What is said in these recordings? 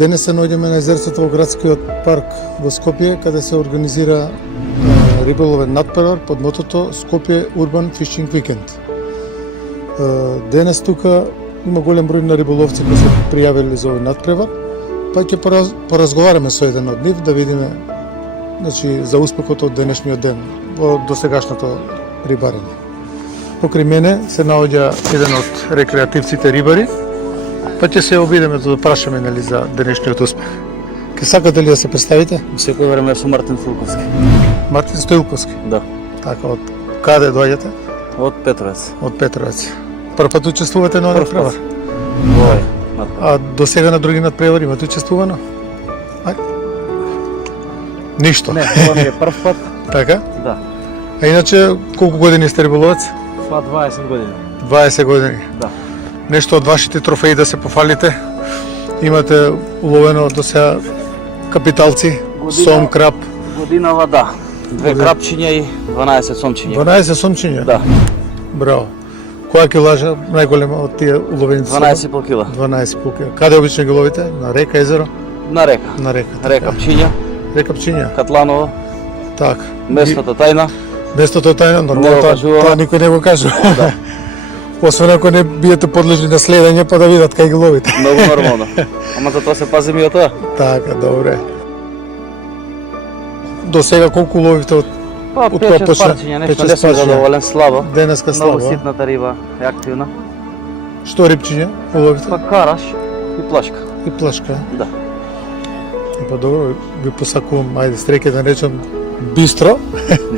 Денес се наоѓаме на езерцето во градскиот парк во Скопје, каде се организира риболовен натпревар под мотото Скопје Urban Fishing Weekend. Денес тука има голем број на риболовци кои се пријавили за овој натпревар, па ќе поразговараме со еден од нив да видиме за успехот од денешниот ден во досегашното рибарење. Покрај мене се наоѓа еден од рекреативците рибари, па ќе се обидеме да прашаме за денешниот успех. Ке сакате ли да се представите? Секој време сум Мартин Фулковски. Мартин Стоилковски. Да. Така, од каде доаѓате? Од Петровец. Од Петровец. Прв пат учествувате на натпревар? Овој. А до сега на други натпревари имате учествувано? Ништо. Не, ова ми е прв пат. Така? Да. А иначе колку години сте риболовец? Па 20 години. 20 години. Да. Нешто од вашите трофеи да се пофалите? Имате уловено до сега капиталци, сом, крап? Годинава да. 2 крапчиња и 12 сомчиња. 12 сомчиња? Да. Браво. Која килажа најголема од тие уловеници? 12,5 кила. 12,5 кила. Каде обично ги ловите? На река, езеро? На река. На река. Река Пчиња, Река Пчиња. Катланово, Така. местото тајна. Местото е тајна, нормално, Не го кажувам. тоа никој не го кажува. Да. Освен ако не биете подлежни на следење па да видат кај ги ловите. Многу нормално. Ама за тоа се пазиме и од тоа. Така, добре. До сега колку ловите од Па Од кога 5-6 почна? парчиња, нешто 5-6 не сум парчиња. задоволен, слабо. денеска Многу слабо? ситната риба е активна. Што рибчиња уловите? Па караш и плашка. И плашка. Да. Па добро, ви посакувам, ајде стреке да речам бистро,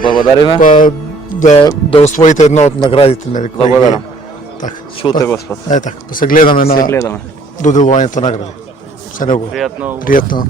Благодариме. па да освоите една од наградите, нели? кои ги- Благодарам. Така. Чуте Господ. Така, па се гледаме Се на гледаме. доделувањето награди. Се него. Пријатно. Пријатно.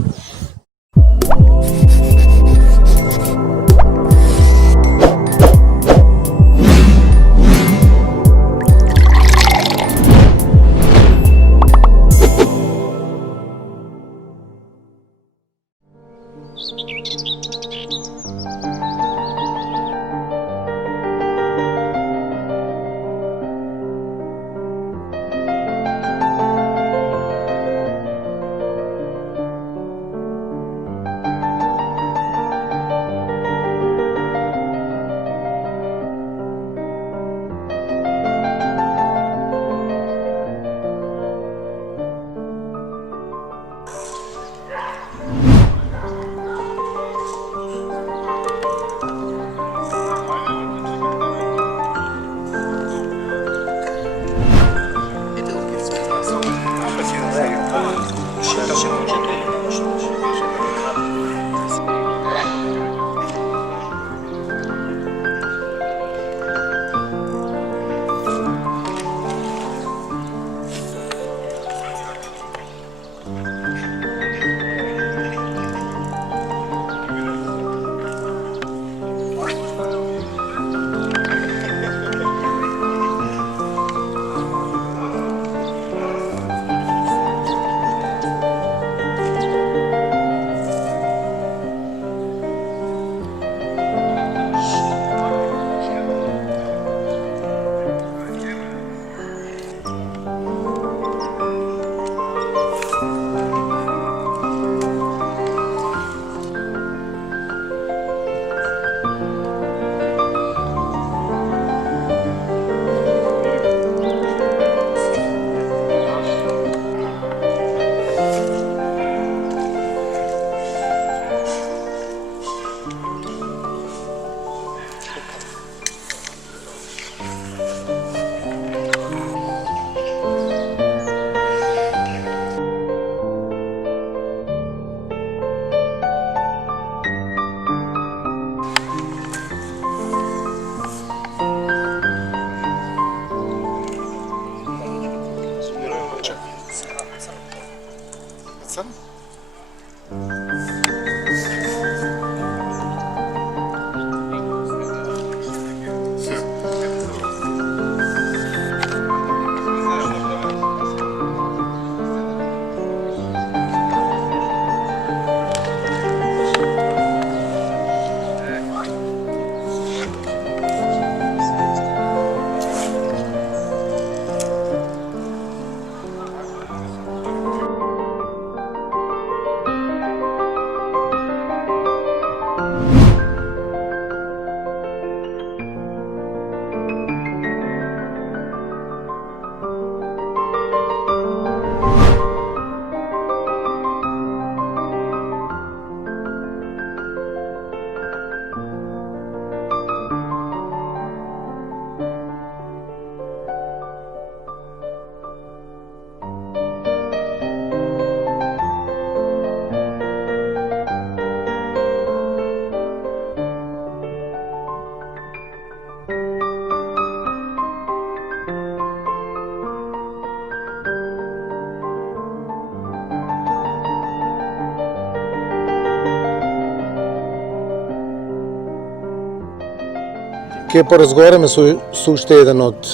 Ке поразговараме со уште еден од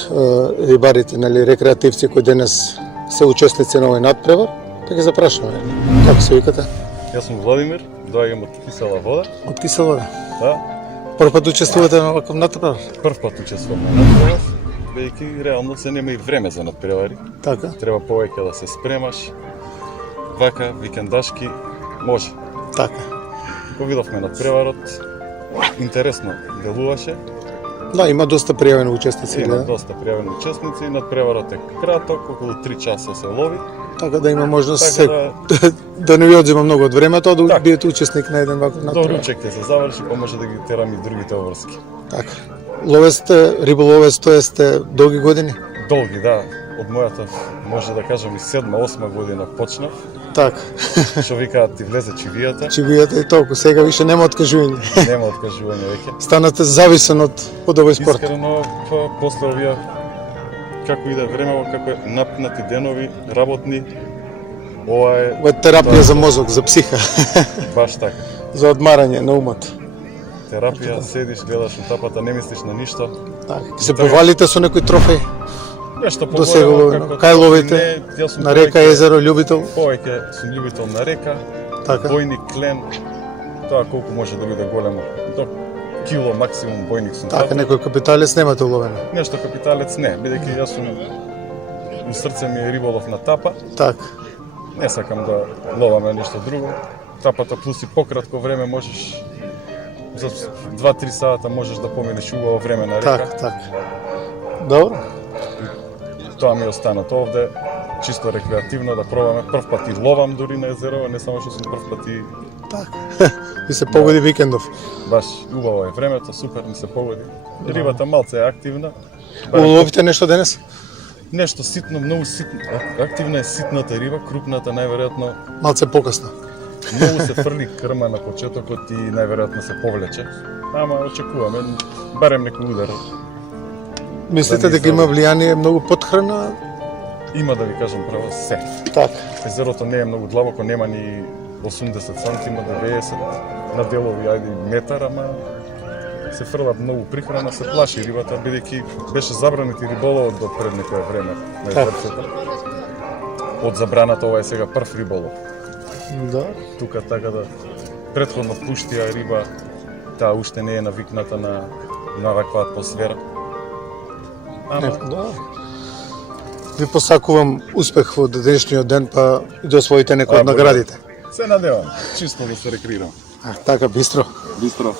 рибарите, нели, рекреативци кои денес се учесници на овој надпревар, па ги запрашаме. Како се викате? Јас сум Владимир, доаѓам од Кисела вода. Од Кисела вода. Да, Прв пат учествувате на оваков надпревар? прв пат учествувам на надпревар, бидејќи реално се нема и време за надпревари. Така, Треба повеќе да се спремаш. Вака, викендашки, може. така. Го видовме надпреварот, интересно делуваше. Да, има доста пријавени учесници, Има да. доста пријавени учесници, надпреварот е краток, околу 3 часа се лови. Така да има можност Така да не ви одзема многу од времето, а да Така. бидете учесник на еден ваков До надпревар. ручек ќе се заврши, па може да ги терам и другите обврски. Така. Ловесте, риболовец, тоа сте долги години? Долги, да. Од мојата, може да кажам, и 7-8 година почнав. Така. Што викаат ти влезе чивијата, Чивијата и толку, сега више нема откажување. нема откажување веќе. Станате зависен од овој спорт. Искрено, па, после овие, како иде времево, како е напнати денови, работни, ова е Ова е терапија за мозок, за психа, баш така. за одмарање на умот. Терапија, седиш, гледаш на тапата, не мислиш на ништо. Така. Се повалите со некој трофеј? Нешто До сега поборено, ловено. како Кај ловите? не, јас сум На река, повеќе- езеро, љубител? Повеќе сум љубител на река, Така. бојник, клен, тоа колку може да биде големо. До кило максимум бојник сум Така, фатил. некој капиталец немате уловено. Нешто капиталец не, бидејќи јас сум у срце ми е риболов на тапа. Така. Не сакам да ловаме ништо друго. Тапата плюс и пократко време можеш за 2-3 сата можеш да поминеш убаво време на река. Така, така. Добро. Тоа ми е останато овде, чисто рекреативно да пробаме. Прв пат и ловам дури на езеро, не само што сум прв пат и Така. И се погоди викендов. баш убаво е времето, супер ми се погоди. Рибата малце е активна. Уловите нешто денес? Нешто ситно, многу ситно. Активна е ситната риба, крупната најверојатно Малце покасно. многу се фрли крма на почетокот и најверојатно се повлече. Ама очекуваме барем некој удар. Мислите Да не дека има изоби. влијание многу потхрана? Има да ви кажам право се. Така. Езерото не е многу длабоко, нема ни 80 сантима, 90 на делови, ајде метар, ама се фрла многу прихрана, се плаши рибата, бидејќи беше забранет и риболовот до пред некое време на Така. езерцето. Од забраната ова е сега прв риболов. Да. Тука така да претходно пуштија риба, таа уште не е навикната на ваква атмосфера. Ама Да. Ви посакувам успех во денешниот ден, па и да освоите некој од наградите. се надевам, чисто да се рекреирам. Така, бистро. Бистро.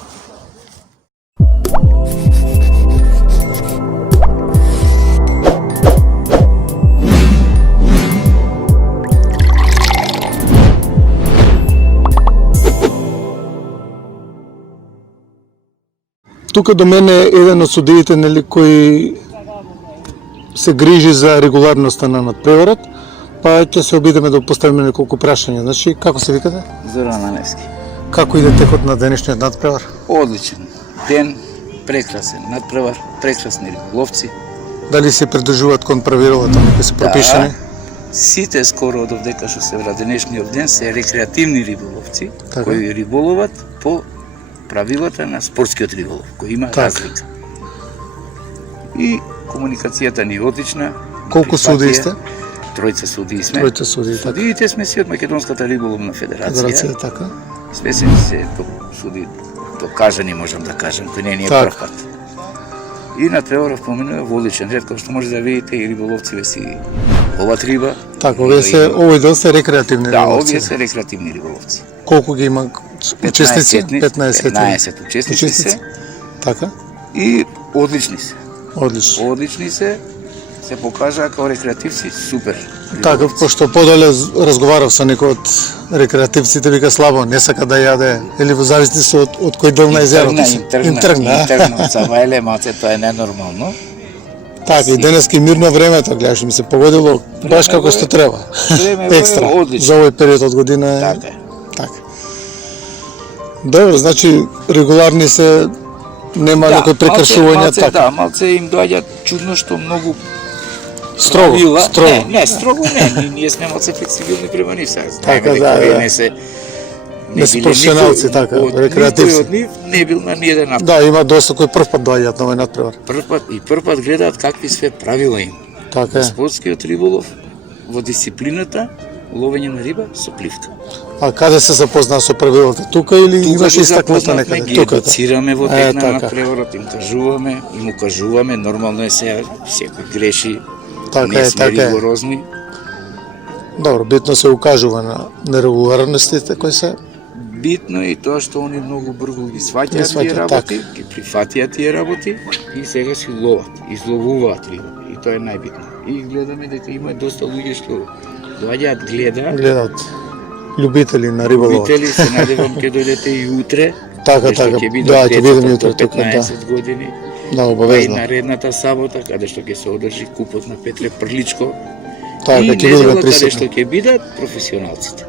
Тука до мене е еден од судиите, нели, кој се грижи за регуларноста на надпреварот, па ќе се обидеме да поставиме неколку прашања. Значи, како се викате? Зоран Аневски. Како иде текот на денешниот надпревар? Одличен ден, прекрасен надпревар, прекрасни риболовци. Дали се придржуваат кон правилата кои се пропишани? Сите скоро од овдека што се вра денешниот ден се рекреативни риболовци, Така. кои риболоват по правилата на спортскиот риболов, кој има Така. разлика. И комуникацијата ни е одлична. Колку Прифатија. судии сте? Тројца судии сме. Тројца судии, така. Судиите сме си од Македонската риболовна Федерација, федерација. така. Свесен се суди докажани, можам да кажам, кој не ни е Така. прв пат. И на Треоров поминува во одличен ред, како што може да видите и риболовците си ловат риба. Така, овие се, овој дел се рекреативни Да, риболовци. овие се рекреативни риболовци. Колку ги има учесници? 15 учесници се Така, и одлични се. одлично. Одлични се покажаа како рекреативци супер. Така, риболовци. пошто подоле разговарав со некој од рекреативците, вика слабо, не сака да јаде, или во зависност од кој дел на езерото си. Им тргна, од Савајле, малце тоа е ненормално. Така, и денески мирно времето, гледаш, ми се погодило баш како што треба. Време Екстра, е одлично. за овој период од година е... Така е. Така. Добро, значи регуларни се, нема некој прекршување, малце, така. Да, малце им доаѓа чудно што многу Строго, правила. строго. Не, строго не, ние сме малце флексибилни према нив сега. Така, Знаеме дека да, овие да. не се Не се професионалци, така, Никој рекреативци. од нив не бил на ниеден натпревар. Да, има доста кои прв пат доаѓаат на овој натпревар. Прв пат гледаат какви све правила има. Така е. Спортскиот риболов во дисциплината ловење на риба со пливка. А каде се запознаа со правилата? Тука или имаш ги истакнато запознавме, некаде? ги едуцираме во тек на така. натпреварот, им кажуваме, им укажуваме, нормално е сега секој греши, Така не е, сме така е. ригорозни. Добро, битно се укажува на нерегуларностите кои се. Битно е и тоа што они многу брзо ги Ги сваќаат сваќаат, тие работи, ги прифатиат тие работи и сега си ловат, изловуваат риба. И тоа е најбитно. И гледаме дека има доста луѓе што доаѓаат, гледаат, Гледаат љубители на риболовот. любители, се надевам ќе дојдете и утре. Така, каде што така. ќе Да, бидат ќе бидеме децата утре до тука, да. 15 години. Да, Па и обавезно. наредната сабота, каде што ќе се одржи купот на Петре Прличко. Така, и ќе бидеме недела каде присутни. што ќе бидат професионалците.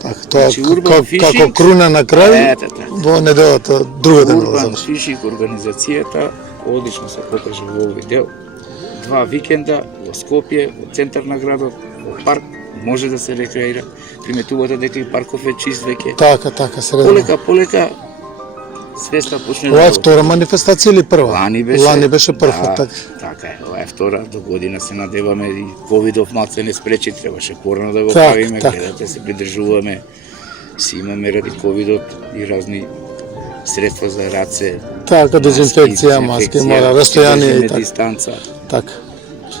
Така, тоа Значи, Urban како Fishing, круна на крај ете така. во неделата, друга ден да Urban заврши. Fishing организацијата одлично се покажа во овој дел. 2 викенда во Скопје, во центар на градот, во парк, може да се рекреира. Приметувате дека и парков е чист веќе. Така, средно. Полека свеста почне Ова е работи. втора манифестација или прва? Лани беше прва, да, така. така е, ова е втора, до година се надеваме и ковидов малце не спречи, требаше порано да го Так, правиме, так. гледате се придржуваме, си имаме ради ковидот и разни средства за раце, Така, дезинфекција, маски, мора, растојание и држиме така. дистанца. Така.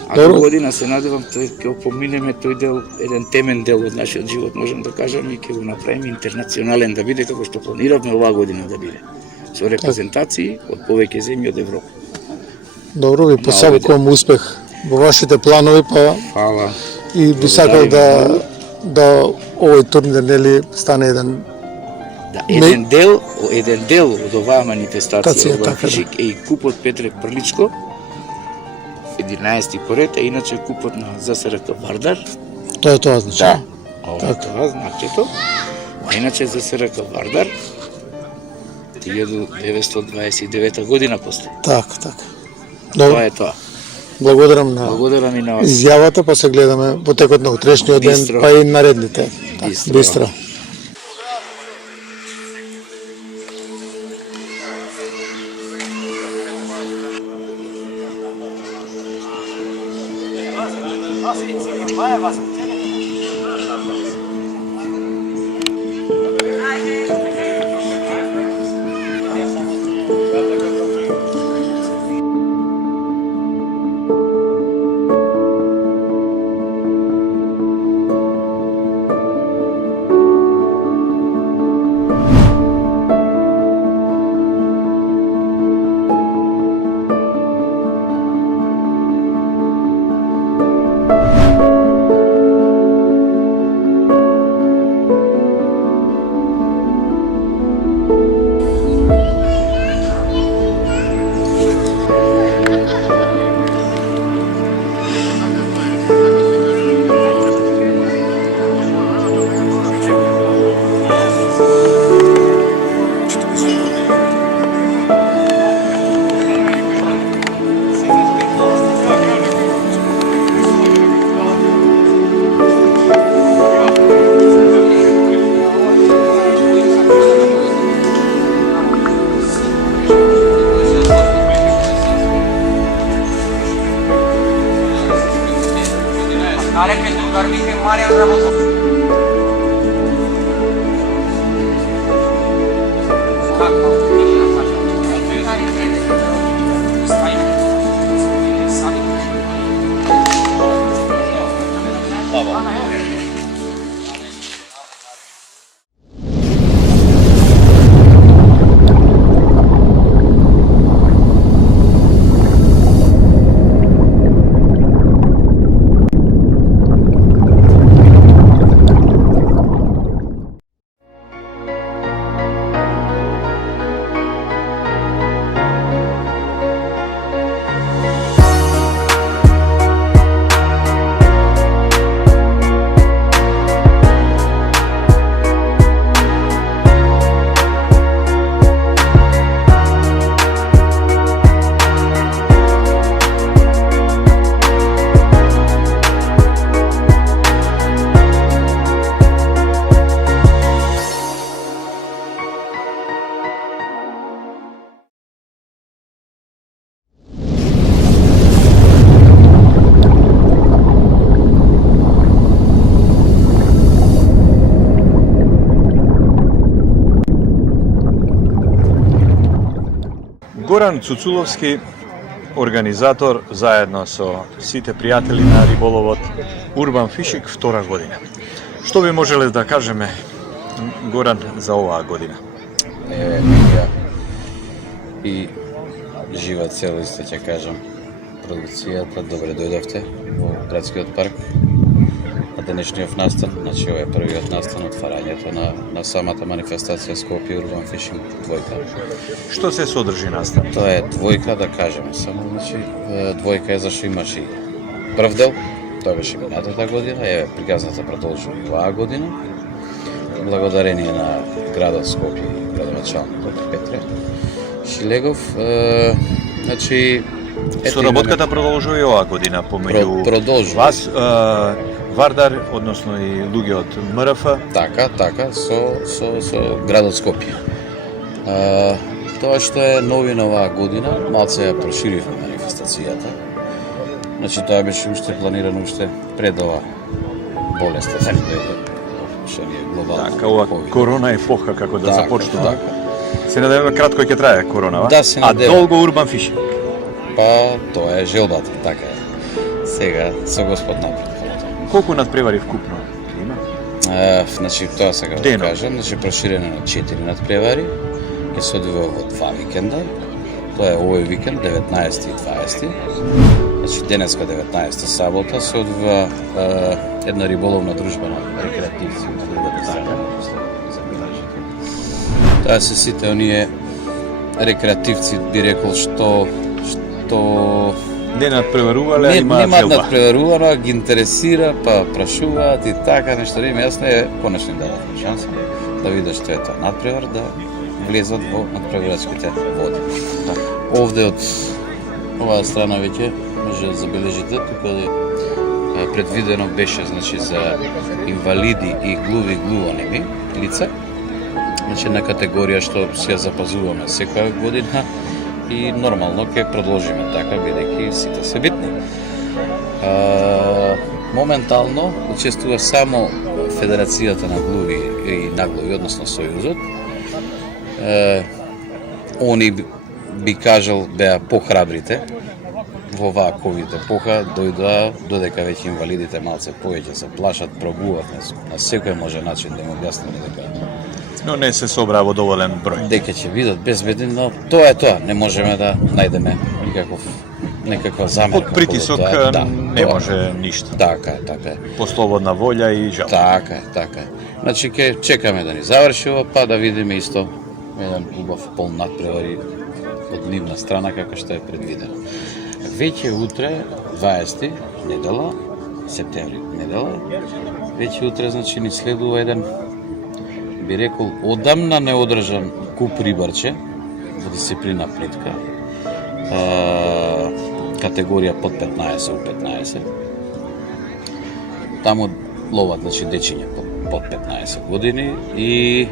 А Добро. до година се надевам тој ќе поминеме тој дел, еден темен дел од нашиот живот, можам да кажам, и ќе го направиме интернационален да биде како што планиравме оваа година да биде. Со репрезентации од повеќе земји од Европа. Добро, ви посакувам успех во вашите планови, па Фала. и би сакал да овој турнир нели стане еден Да, еден дел од оваа манифестација Тација, во така, Фишик е и купот Петре Прличко, 11 поред, а иначе купот на ЗСРК Вардар. тоа значи. Ова е тоа значето. А иначе ЗСРК Вардар 1929 година после. Така. Тоа Добро, е тоа. благодарам на Благодарам и на вас. изјавата, па се гледаме во текот на утрешниот ден, Бистро. па и наредните. Така, Бистро. Бистро. Горан Цуцуловски, организатор заедно со сите пријатели на риболовот Urban Fishing втора година. Што би можеле да кажеме, Горан, за оваа година? Еве, ја и жива цел исто ќе кажам продукцијата. Добре дојдовте во градскиот парк на денешниот настан. Значи, ова е првиот настан, отварањето на самата манифестација Скопје Urban Fishing двојка. Што се содржи настан? Тоа е двојка, да кажеме само, значи, двојка е зашто имаше и прв дел, тоа беше минатата година, еве приказната продолжува оваа година. Благодарение на градот Скопје и градоначалникот Петре Шилегов, значи Соработката продолжува и оваа година помеѓу продолжува. вас, Вардар, односно и луѓе од МРФ. Така, со градот Скопје. Тоа што е новина оваа година, малце ја проширивме манифестацијата. Значи, тоа беше уште планирано уште пред ова болест, што ни е глобално. Така, ова COVID. корона епоха како да Така, започнува. така. Се надеваме кратко ќе трае коронава, Да, се а надеваме. долго Urban Fishing. Па, тоа е желбата, така е. Сега, со Господ напред. Колку надпревари вкупно има? Значи, тоа сега да Дено. кажам, значи проширено на 4 надпревари, ќе се одвива во 2 викенда. Тоа е овој викенд, 19 и 20. Значи, денеска 19 сабота се одвива една риболовна дружба на рекреативци на другата страна. Тоа се сите оние рекреативци, би рекол, што Не надпреварувале, а не имаат немаат желба. надпреварувано, ги интересира, па прашуваат и така нешто. Им јасно е, конечно им дадат шанса да видат што е тоа надпревар, да влезат во надпреварачките води. Овде од оваа страна веќе може да забележите, тука предвидено беше, значи, за инвалиди и глувонеми лица, значи на категорија што си ја запазуваме секоја година и нормално ќе продолжиме така, бидејќи сите се битни. Моментално учествува само Федерацијата на глуви и наглови, односно Сојузот. Они би кажал беа похрабрите во оваа ковид епоха, дојдоа додека веќе инвалидите малце повеќе се плашат, пробуваат на секој може начин да му објасниме дека Но не се собраа во доволен број. дека ќе бидат безбедни, но тоа е тоа, не можеме да најдеме некаква замерка. Под притисок околу тоа. не тоа. може ништо. Така е. По слободна волја и жал. Така е. Значи ќе чекаме да ни заврши ова, па да видиме исто еден убав полн надпревари од нивна страна како што е предвидено. Веќе утре, 20 недела, септември недела, веќе утре, значи, ни следува еден, би рекол, одамна неодржан куп рибарче во дисциплина плитка, категорија под 15 у 15. Таму ловат, значи, дечиња под 15 години и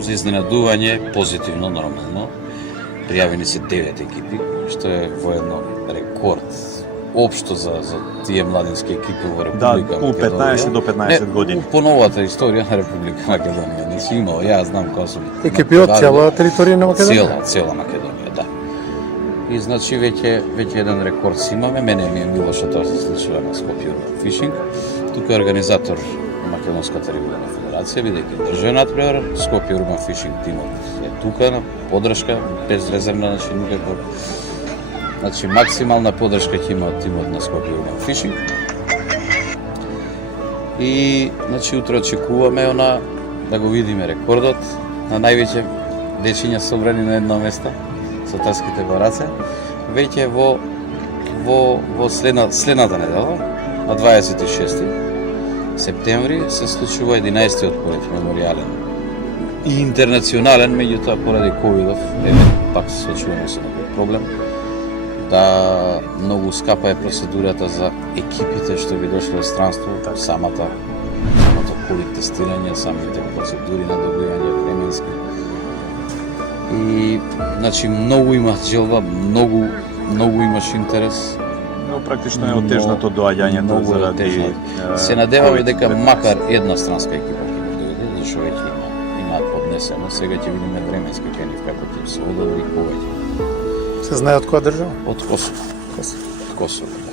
за изненадување, позитивно, нормално, пријавени се 9 екипи, што е воедно рекорд општо за тие младински екипи во Република у 15 до 15 години. По новата историја на Република Македонија. Значи имало, јас знам која сум. Екипи од цела територија на Македонија? Цела Македонија, да. И значи веќе еден рекорд си имаме. Мене ми е мило што тоа се случува на Скопје Urban Fishing. Тука е организатор на Македонската риболовна федерација, бидејќи држи надпревар. Скопје Urban Fishing тимот е тука на поддршка, безрезервна, значи никако. Значи максимална поддршка ќе има тимот на Скопје Urban Fishing. И значи утре очекуваме да го видиме рекордот на највеќе дечиња собрани на едно место со таските во раце. Веќе во следната недела, на 26 септември, се случува 11-тиот поред меморијален и интернационален, меѓутоа поради ковидов, пак се случуваме со некој проблем. Да, многу скапа е процедурата за екипите што би дошле од странство, самото ковид тестирање, самите процедури на добивање временски. И, значи, многу има желба, многу имаш интерес. Но практично е отежнато доаѓањето заради Се надеваме дека макар една странска екипа ќе дојде, зашто веќе имаат поднесено, сега ќе видиме временски кај нив како ќе се одобри повеќе. Се знае од која држава? Од Косово. Од Косово, да.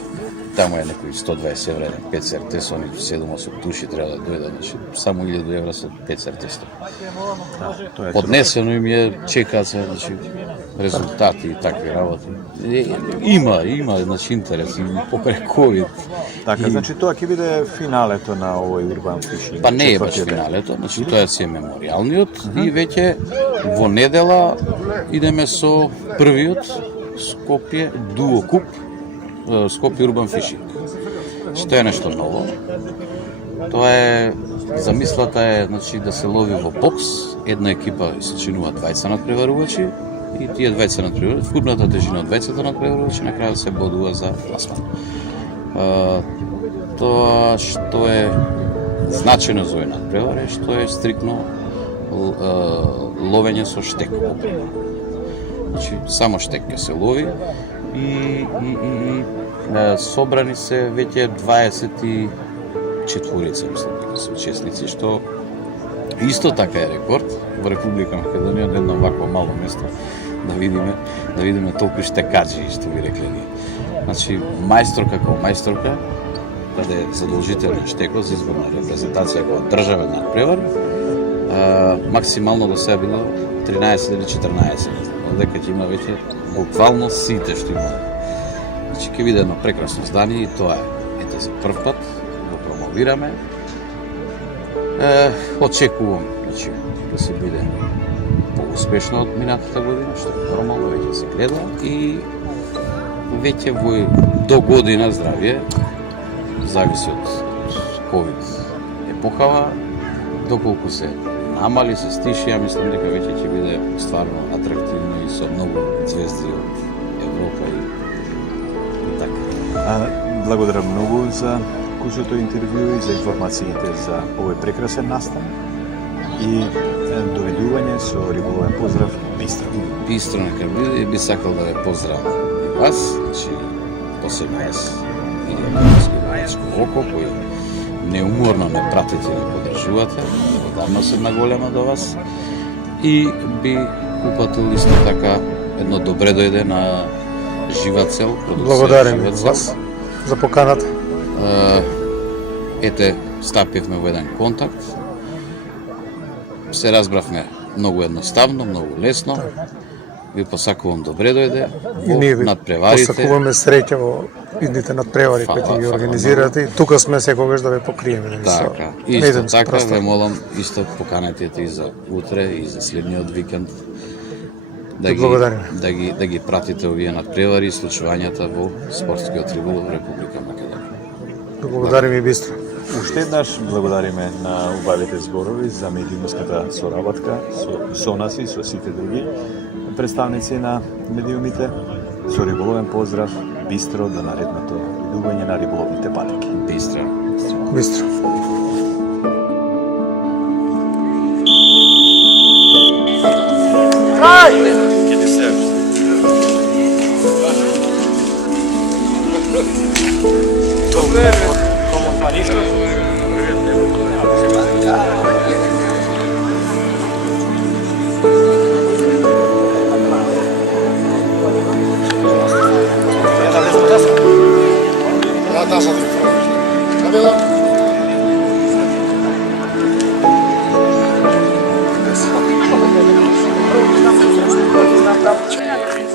Таму е некои 120 евра еден 5 серте, со они 7-8 души треба да дојдат, значи само 1000 евра со 5 серте сто. Поднесено им е, чекаат се, значи резултати и такви работи. Има, значи интерес и покрај ковид. Така, значи тоа ќе биде финалето на овој Урбан Фишинг. Па не е баш финалето, значи тоа си е меморијалниот и веќе во недела идеме со првиот Скопје дуокуп Скопје Урбан Фишинг. Што е нешто ново. Тоа е замислата е значи да се лови во бокс, една екипа се чинува двајца надпреварувачи и тие двајца надпреварувачи, вкупната тежина од двајцата надпреварувачи на крајот се бодува за пласман. Тоа што е значено за овој надпревар е што е стрикно ловење со штек. Значи, само штек ќе се лови и собрани се веќе 24, мислам дека се учесници, што исто така е рекорд во Република Македонија, од едно вакво мало место да видиме толку штекаджи, што би рекле ние. Значи, мајстор како мајсторка, каде е задолжителен штекот за избор на репрезентација како државен надпревар, максимално до сега било 13 или 14, дека ќе има веќе буквално сите што има. Значи ќе биде едно прекрасно здание и тоа е. Ете за прв пат го промовираме. Очекувам значи, да се биде поуспешно од минатата година, што е нормално, веќе се гледа и веќе во до година здравје, зависи од ковид епохава, доколку се намали, се стиши, ја мислам дека веќе ќе биде стварно атрактивно и со многу звезди од Европа и така. Благодарам многу за кусото интервју и за информациите за овој прекрасен настан и довидување со риболовен поздрав Бистро. Бистро нека биде и би сакал да ве поздравам и вас, значи посебно јас и Македонско око, кој неуморно ме пратите и поддржувате. Благодарно сум на голема до вас и би упатил исто така едно добре дојде на Жива цел. Благодарим вас за поканата. Ете, стапивме во еден контакт. Се разбравме многу едноставно, многу лесно. Ви посакувам добре дојде И ние во ви надпреварите. посакуваме среќа во идните надпревари кои ќе ги организирате и тука сме секогаш да ве покриеме. Нали, Така, со исто еден така простор. ве молам исто поканете и за утре и за следниот викенд да благодариме. ги пратите овие надпревари и случувањата во спортскиот риболов во Република Македонија. Благодарим и Бистро. Уште еднаш благодариме на убавите зборови за медиумската соработка со нас и со сите други представници на медиумите. Со риболовен поздрав, Бистро, до наредното видување на риболовните патеки. Бистро. Бистро.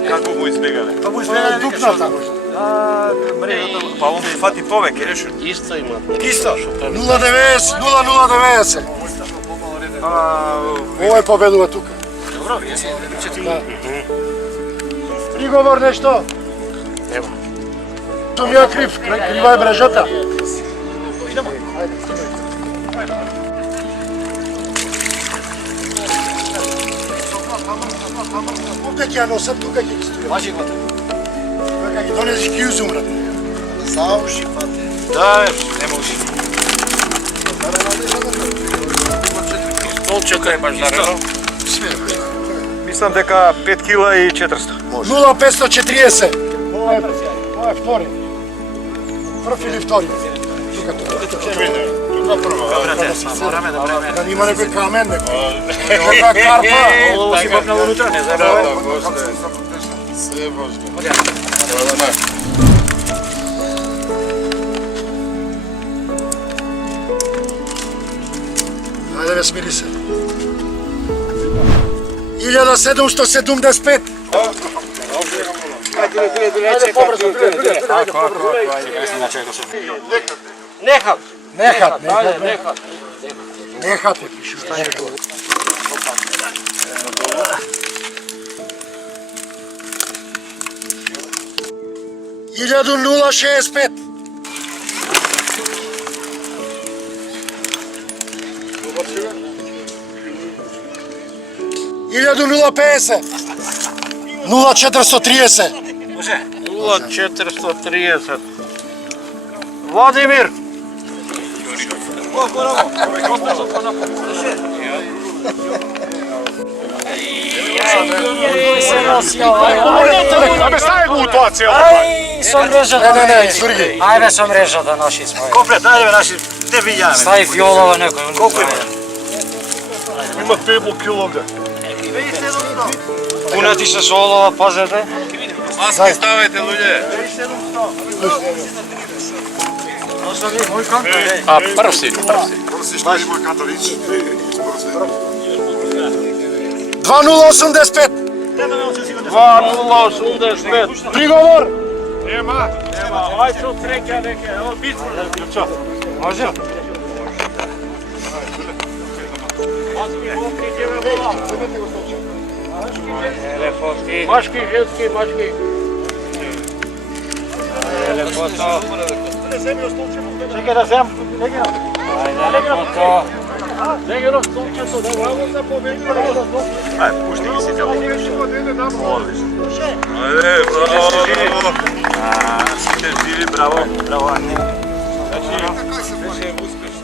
Како го избегаме? Па му изгледа дупната. Па он фати повеќе. Исто има. Исто, 0,90, 0,090. Овој победува тука. Добро, вие ти Приговор нешто? Ево. Сум ја крив, крива е мрежата. Овде ќе ја носат, тука ќе ги стојат. Важи го. Тука ги донеси ќе изумрат. Зауши пати. Да, нема уши. Толчека е баш зарено. Мислам дека 5 кила и 400. 0,540. Ова е втори. Прв или втори? Тука. Тука прво. Мораме да време. Да нема некој камен, некој. Ова карпа. Ово си бакнало внутра, не забравај. Sve Božko. Ajde, ne smiri se. 1775. Nehate, pišu. Hiljadu 065. Hiljadu 050. 0430. 0430. Vladimir! Ne, izvrgi. Ajme sam mreža da nosi svoje. Komplet, ajde naši, gde vidjame? Stavi fiolova neko. Koliko ima? Ima 5,5 kg ovdje. Punati se solova, pazete. Maske stavajte, ljudje. A prsi. 2085. 2085. Prigovor. Aj što treke neke, evo bitno. Može? Maški, ženski, maški. Lepoto. Čekaj da sem. Ajde, lepoto. Negdje stolčeto, da vrlo za pobedilo. Ajde, pušti mi si tamo. Ajde, bravo. Site živi, bravo. Bravo. Znači, već je uspješno.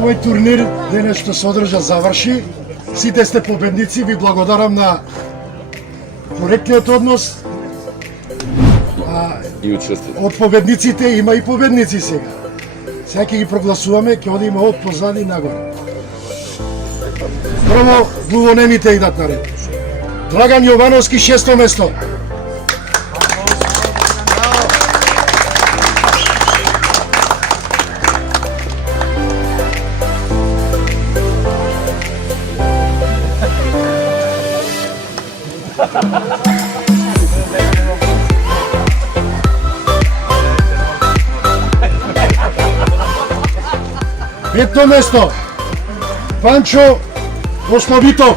Овој турнир денес што се одржа заврши. Сите сте победници, ви благодарам на коректниот однос. И учествие. Од победниците има и победници сега. Сега ќе ги прогласуваме, ќе одиме од позади нагоре. Прво, глувонемите идат на ред. Драган Јовановски, 6-то место. Пето место, Панчо Ословитов.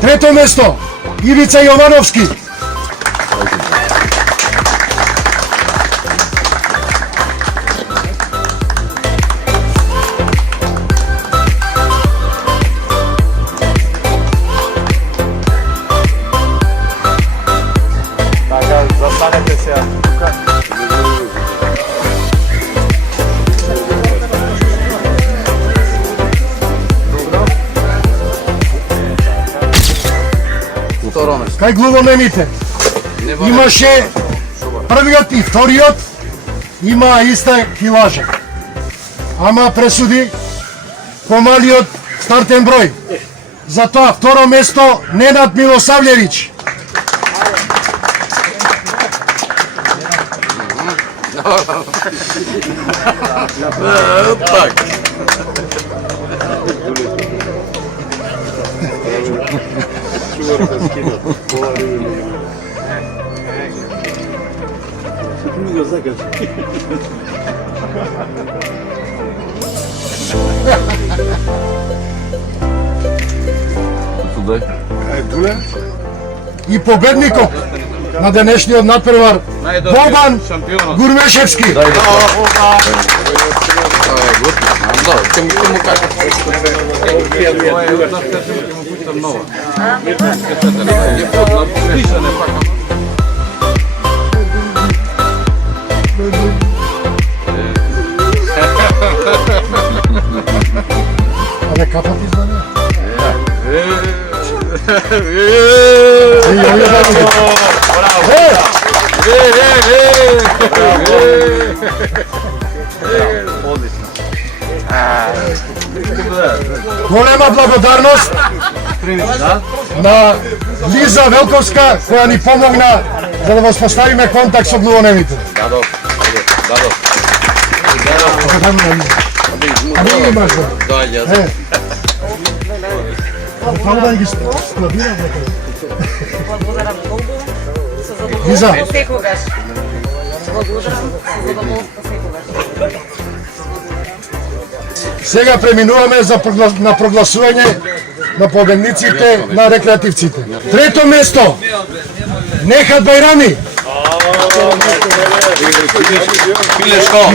Трето место, Ивица Јовановски. Така, застанете се тука. Кај глувонемите имаше првиот и вториот има иста килажа. Ама пресуди помалиот стартен број. Затоа второ место Ненад Милосављевиќ. Так. И победникот на денешниот надпревар Богдан Гурмешевски. Ќе му кажам. Не капати за нея? Голема благодарност на Лиза Велковска која ни помогна за да воспоставиме контакт со глувонемите. Не имаш да. Само да ги складирам некаде. Лиза. Секогаш. Благодарам се задоволство секогаш. Сега преминуваме на прогласување на победниците на рекреативците. Трето место. Нехат Байрами. Пилешко.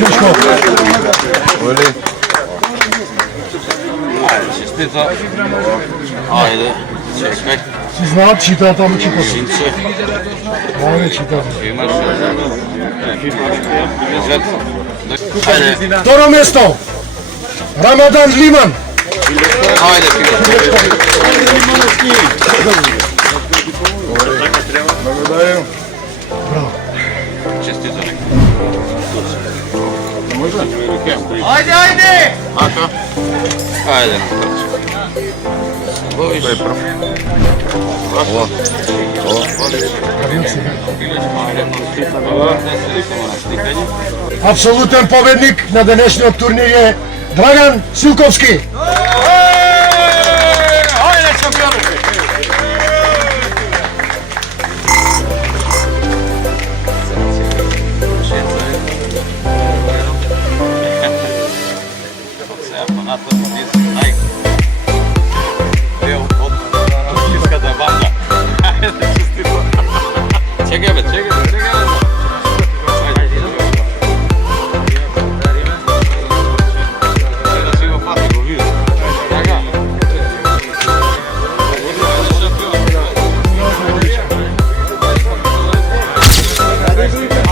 Честито. Ајде. Чекај. Си знаат, читаат, ама читаат. Синце. Ајде, читаат. Имаш. Ајде. Второ место. Рамадан Лиман. Ајде, пилешко. Браво. Честито. Ajde, ajde! Ајде. Боиш. Апсолутен победник на денешниот турнир е Драган Силковски. Ajde, šampioni! Čekaj be, čekaj be. Da si go pati, go vidiš. Така.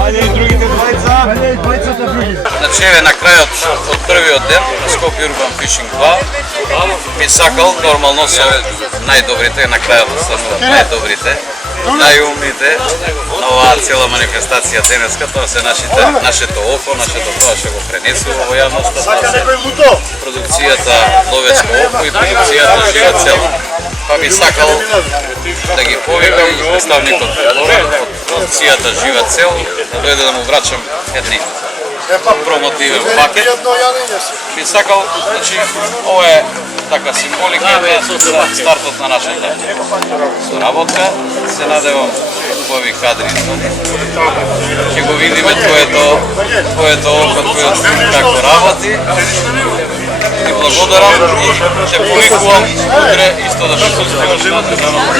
Ajde, i drugите dvojica! Значи еве на крајот од првиот ден Скопје Урбан Фишинг 2 би сакал нормално со најдобрите на крајот остануваат најдобрите, најумните на оваа цела манифестација денеска, тоа се нашето око, нашето тоа што го пренесува во јавноста, продукцијата Ловечко око и продукцијата Жива цел. Па би сакал да ги повика и представникот од продукцијата Жива цел да дојде да му врачам едни промотивен пакет. Би сакал, значи, ова е така символика за стартот на нашата соработка. Се надевам убави кадри. Ќе го видиме твоето око, како работи. И благодарам и ќе повикувам утре исто да присуствуваш на државното.